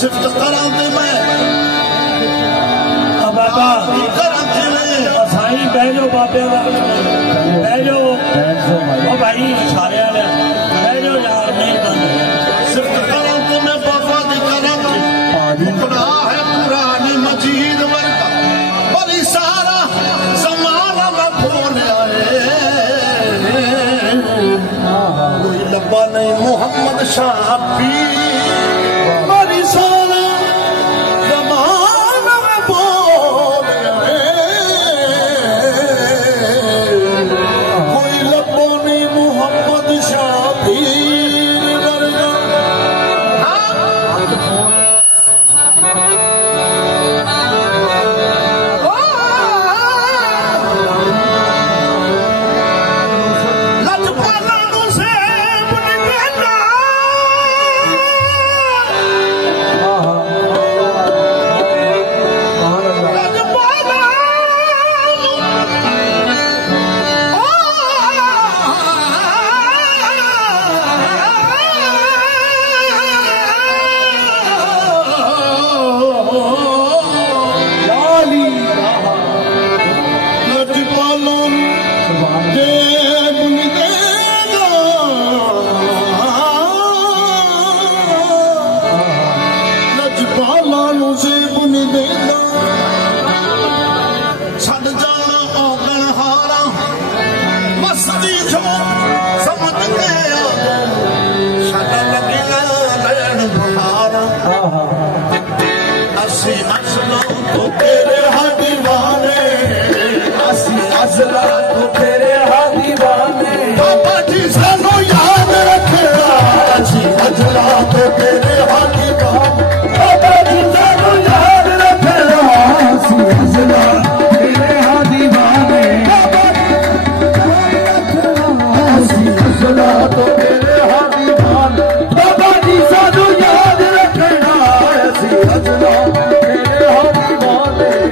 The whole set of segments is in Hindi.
सिफ्त करा दे मैं बाबा करा जिवें साईं बह जाओ बाबे दा बह जाओ ओ भाई सारे वाले बह जाओ यार नहीं बंद सिफ्त करा दे मैं बाबा दी करा टुकड़ा है पुरानी मजीद वर्गा बड़ी सारा जमाना मैं भूल आए कोई लब्बा नहीं मोहम्मद शाह पीर बड़ी सारा जमाना मैं भूल आए कोई लब्बा नहीं मोहम्मद शाह पीर वर्गा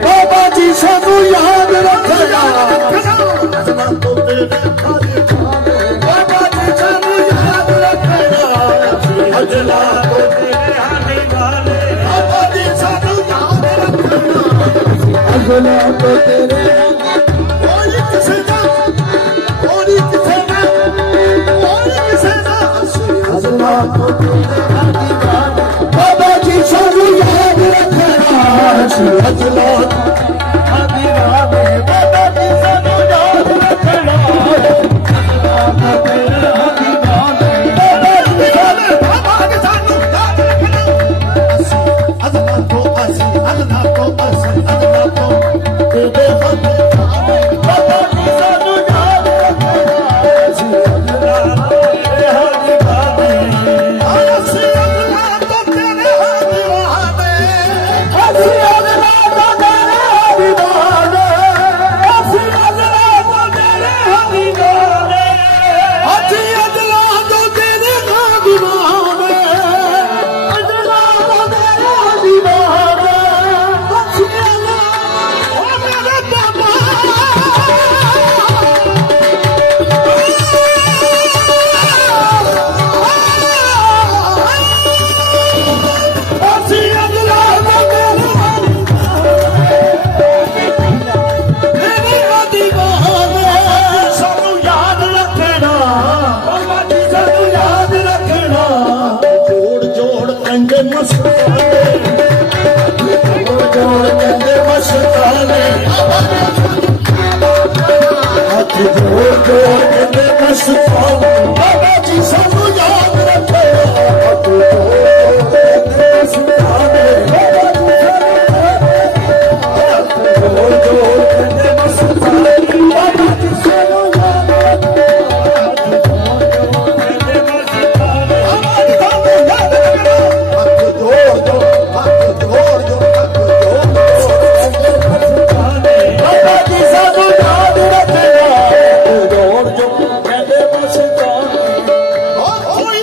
बाबा जी सानू याद रखना बाबा जी सानू याद रखना बाबा जी सानू याद रखे कोई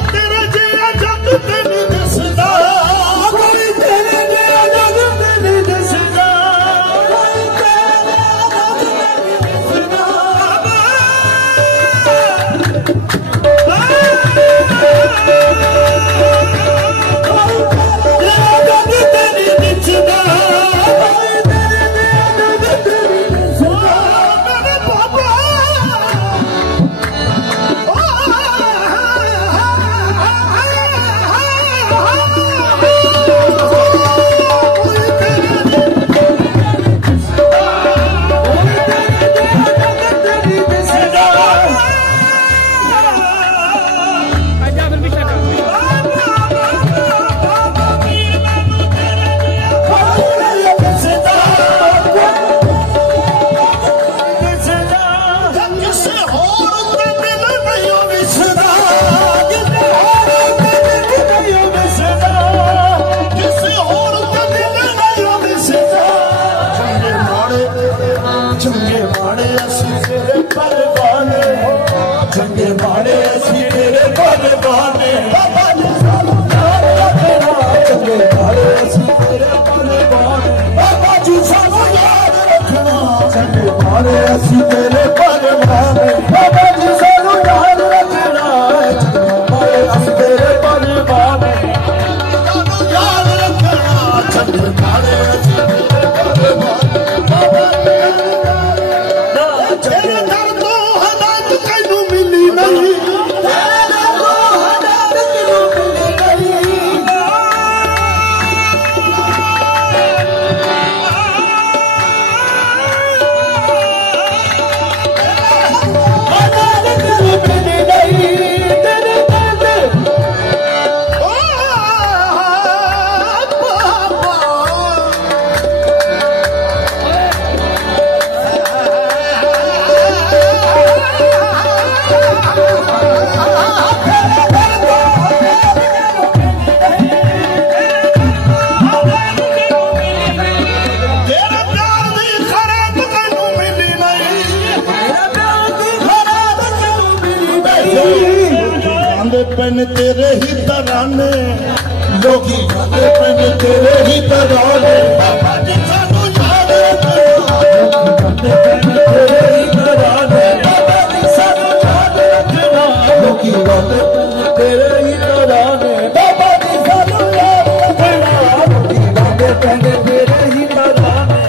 पेन तेरे ही तराने लोगी गाते पेन तेरे ही तराने बाबा जी सानू याद रखना पेन तेरे ही तराने बाबा जी सानू याद रखना लोगी गाते पेन तेरे ही तराने बाबा जी सानू याद रखना लोगी गाते पेन तेरे ही तराने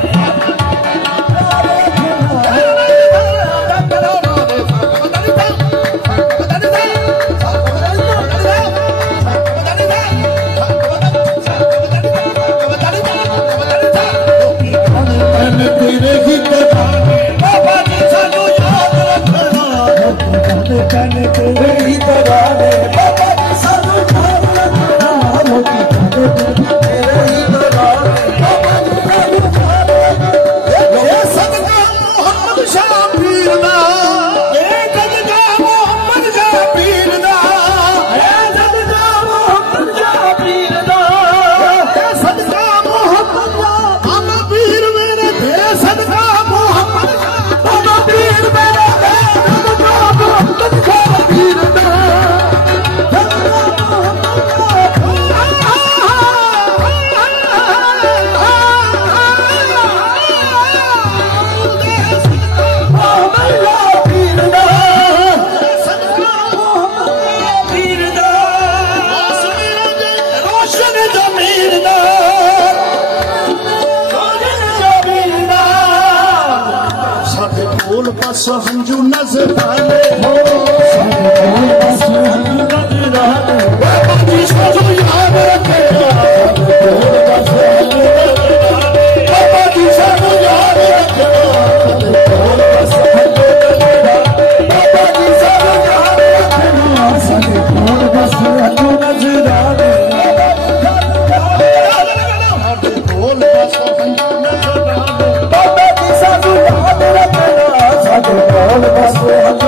हंजू नजर आले बाबा जी सानू याद रखेगा बाबा जी सानू याद रखेगा बाबा जी सानू याद रखेगा साडे कोल बस हंजू नजर आले साडे कोल बस हंजू नजर आले बाबा जी सानू याद रखेगा साडे कोल बस